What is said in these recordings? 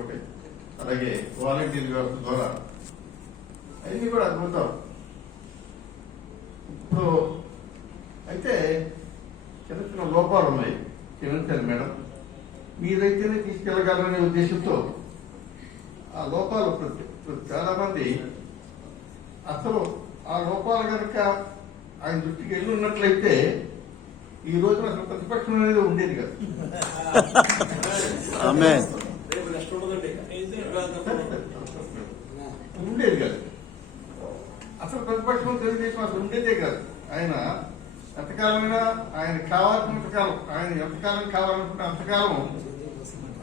ఒకటి, అలాగే వాలంటీర్ వ్యవస్థ ద్వారా అవన్నీ కూడా అద్భుతం. ఇప్పుడు అయితే చిన్న చిన్న లోపాలు ఉన్నాయి, క్షమించాలి మేడం, మీరైతేనే తీసుకెళ్ళగలరనే ఉద్దేశంతో ఆ లోపాలు చాలా మంది అసలు ఆ లోపాలు కనుక ఆయన దృష్టికి వెళ్ళి ఉన్నట్లయితే ఈ రోజున అసలు ప్రతిపక్షం అనేది ఉండేది కాదు. ఉండేది కాదు అసలు ప్రతిపక్షం, తెలుగుదేశం అసలు ఉండేదే కాదు. ఆయన ఎంతకాలమైనా ఆయన కావాల్సినంతకాలం, ఆయన ఎంతకాలం కావాలనుకుంటే అంతకాలం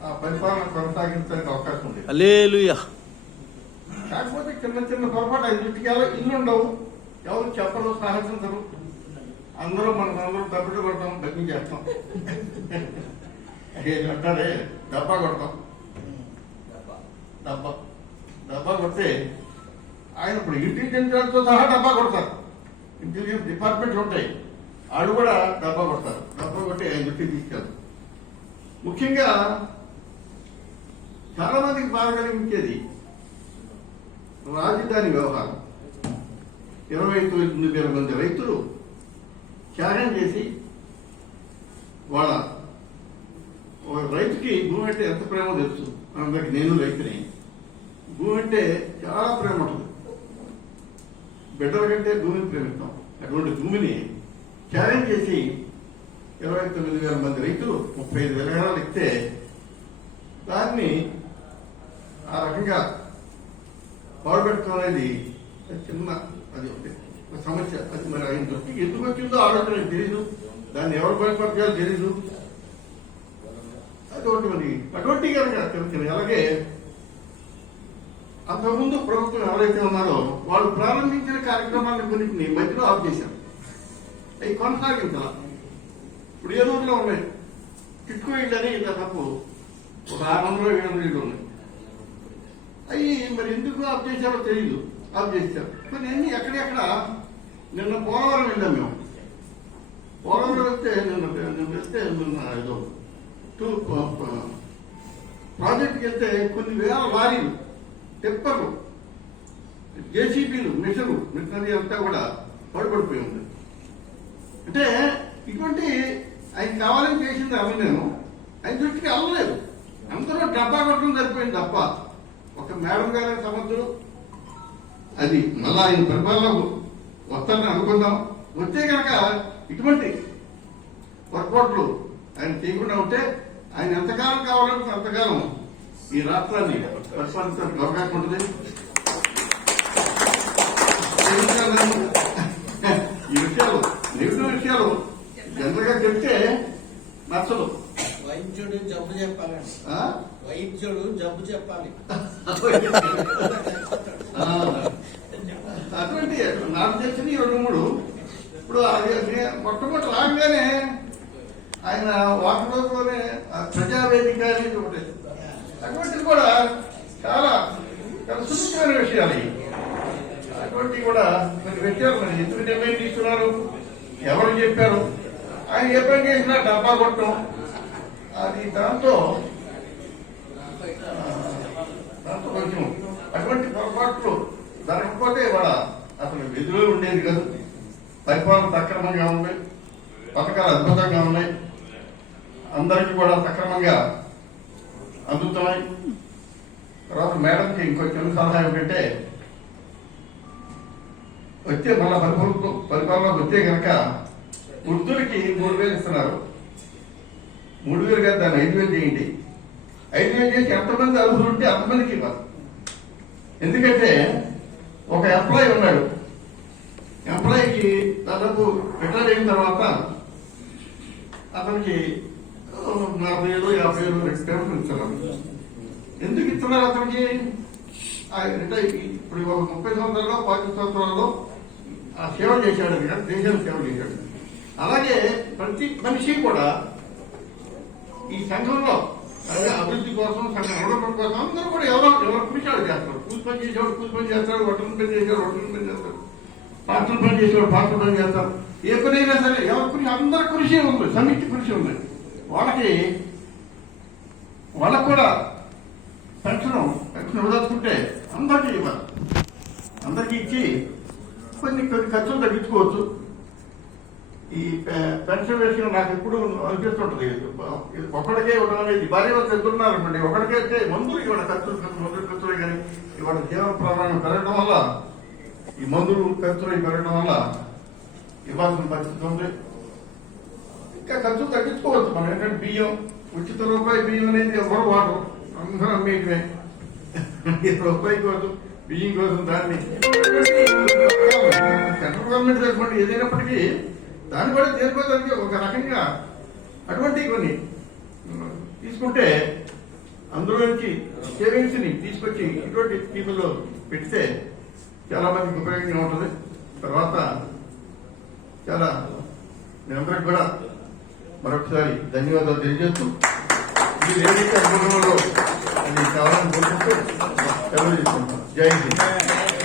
ఆ పరిపాలన కొనసాగించడానికి అవకాశం ఉంది. కాకపోతే చిన్న చిన్న పొరపాటు ఆయన దృష్టికి ఇల్లు ఉండవు, ఎవరు చెప్పరు, సాహసించరు, అందరూ అందరూ తప్పుడు కొడతాం, బెట్టింగ్ చేస్తాం, అంటారే డబ్బా కొడతాం, డబ్బా కొడితే ఆయన ఇప్పుడు ఇంటెలిజెన్స్ సహా డబ్బా కొడతారు. ఇంటెలిజెన్స్ డిపార్ట్మెంట్లు ఉంటాయి, వాళ్ళు కూడా డబ్బా కొడతారు. డబ్బా కొట్టి ఆయన దృష్టికి తీసుకెళ్తారు. ముఖ్యంగా చాలా మందికి బాధ కలిగించేది రాజధాని వ్యవహారం. 29,000 మంది రైతులు త్యాగం చేసి, వాళ్ళ రైతుకి భూమి అంటే ఎంత ప్రేమో తెలుసు అందరికి, నేను రైతుని. భూమి అంటే చాలా ప్రేమ ఉంటుంది, బిడ్డల కంటే భూమిని ప్రేమిస్తాం. అటువంటి భూమిని త్యాగం చేసి 29,000 మంది రైతులు 35,000 ఎకరాలు ఇస్తే దాన్ని ఆ రకంగా పాడుపెట్టడం అనేది చిన్న అది ఒక సమస్య. అది మరి ఆయన దృష్టికి ఎందుకు వచ్చిందో ఆలోచన తెలీదు, దాన్ని ఎవరు బయటపడతారో తెలీదు. అటువంటి మరి అటువంటి కనుక తెలుస్తుంది. అలాగే అంతకుముందు ప్రభుత్వం ఎవరైతే ఉన్నారో వాళ్ళు ప్రారంభించిన కార్యక్రమాలను కొన్నింటిని మధ్యలో ఆఫ్ చేశారు, అవి కొనసాగించాల. ఇప్పుడు ఏలూరులో ఉన్నాయి కిట్కో ఇళ్ళు అని దాదాపు ఒక 600-700 ఉన్నాయి. అవి మరి ఎందుకు ఆఫ్ చేశారో తెలియదు, ఆఫ్ చేశారు. కొన్ని అన్ని ఎక్కడెక్కడ. నిన్న పోలవరం వెళ్ళాం మేము. పోలవరం వెళ్తే నిన్న ఏదో ప్రాజెక్టుకి వెళ్తే కొన్ని వేల లారీలు, టిప్పర్లు, జేసీబీలు, మిషనరీ అంతా కూడా పడిపోయి ఉంది. అంటే ఇటువంటి ఆయన కావాలని చేసింది అమ్మ, నేను ఆయన దృష్టికి అవ్వలేదు. అందరూ డబ్బా కొట్టడం సరిపోయింది తప్ప ఒక మేడం గారి సమర్థులు అది మళ్ళా ఆయన పరిపాలన వస్తారని అనుకుందాం. వస్తే కనుక ఇటువంటి పొరపాట్లు ఆయన చేయకుండా ఉంటే ఆయన ఎంతకాలం కావాలంటే అంతకాలం ఈ రాష్ట్రాన్ని పరిపాలించడానికి అవకాశం ఉంటుంది. ఈ విషయాలు నెగిటివ్ విషయాలు జనరల్ గా చెప్తే నచ్చదు. వైద్యుడు జబ్బు చెప్పాలండి, వైద్యుడు జబ్బు చెప్పాలి. అటువంటి నాకు తెలిసిన 2-3 ఇప్పుడు మొట్టమొదటి రాగానే ఆయన వాటిలోనే ప్రజావేదిక అనేది ఒకటి, అటువంటిది కూడా చాలా సున్నితమైన విషయాలు. అటువంటి కూడా కొన్ని విషయాలు మరి ఎందుకు నిర్ణయం తీసుకున్నారు, ఎవరు చెప్పారు, ఆయన ఏ పని చేసినా డబ్బా కొట్టడం, అది దాంతో కొంచెం అటువంటి పొరపాట్లు జరగకపోతే ఇవాళ అసలు విధులు ఉండేది కాదు. పరిపాలన సక్రమంగా ఉంది, పథకాలు అద్భుతంగా ఉన్నాయి, అందరికీ కూడా సక్రమంగా అందుతున్నాయి. తర్వాత మేడంకి ఇంకో చిన్న సలహా ఏమిటంటే, వచ్చే మన పరిపాలనలోకి వచ్చే కనుక వృద్ధులకి 3,000 ఇస్తున్నారు. 3,000 కాదు, దాన్ని 5,000 చేయండి. 5,000 చేసి ఎంతమంది అర్హులు ఉంటే అంతమందికి ఇవ్వాలి. ఎందుకంటే ఒక ఎంప్లాయీ ఉన్నాడు, ఎంప్లాయీకి దాదాపు రిటైర్ అయిన తర్వాత అతనికి 40,000-50,000 రిటైర్మెంట్ ఇస్తున్నారు. ఎందుకు ఇస్తున్నారు అతనికి? ఇప్పుడు ఒక 30 సంవత్సరాల్లో 40 సంవత్సరాల్లో ఆ సేవ చేశాడు కదా, దేశానికి సేవ చేశాడు. అలాగే ప్రతి మనిషి కూడా ఈ సంఘంలో అదే అభివృద్ధి కోసం, సంఘం డెవలప్మెంట్ కోసం అందరూ కూడా ఎవరు కృషి చేస్తారు. కూలి పని చేసేవాడు కూలి పని చేస్తాడు, వడ్డల పని చేసేవాడు వడ్డల పని చేస్తారు, పాత్రలు పని చేసేవాడు పాత్రలు పని చేస్తారు. ఏ పని అయినా సరే ఎవరి కృషి, అందరి కృషి ఉంది, సమిష్టి కృషి ఉంది. వాళ్ళకు కూడా పెన్షన్ ఇవ్వదలుచుకుంటే అందరికీ ఇవ్వాలి. అందరికీ ఇచ్చి కొన్ని ఖర్చులు తగ్గించుకోవచ్చు. ఈ పెన్షన్ విషయం నాకు ఎప్పుడు అనిపిస్తుంటది, ఒకటికే ఇవ్వడం అనేది భార్య వాళ్ళు చెప్తున్నారనుకోండి, ఒకటికే అయితే మందులు ఇవాళ ఖర్చులు కానీ ఇవాళ జీవన ప్రమాణం పెరగడం వల్ల, ఈ మందులు ఖర్చులు పెరగడం వల్ల ఇవ్వాల్సిన పరిస్థితి ఉంది. ఇంకా ఖర్చులు తగ్గించుకోవచ్చు. మనం ఏంటంటే బియ్యం, ఉచిత రూపాయి బియ్యం అనేది ఎవరు వాడరు, అందరూ అమ్మేటివే. రూపాయి కోసం బియ్యం కోసం దాన్ని సెంట్రల్ గవర్నమెంట్ తరఫున ఏదైనప్పటికీ దాన్ని కూడా చేరుకోవడానికి ఒక రకంగా అటువంటి కొన్ని తీసుకుంటే అందులో నుంచి సేవింగ్స్ ని తీసుకొచ్చి ఇటువంటి స్కీముల్లో పెడితే చాలా మందికి ఉపయోగంగా ఉంటుంది. తర్వాత చాలా మీ అందరికి కూడా మరొకసారి ధన్యవాదాలు తెలియజేస్తూ మీరు ఏదైతే అనుకున్నారో అది కావాలని కోరుకుంటూ సెలవు తీసుకుంటాం. జై హింద్.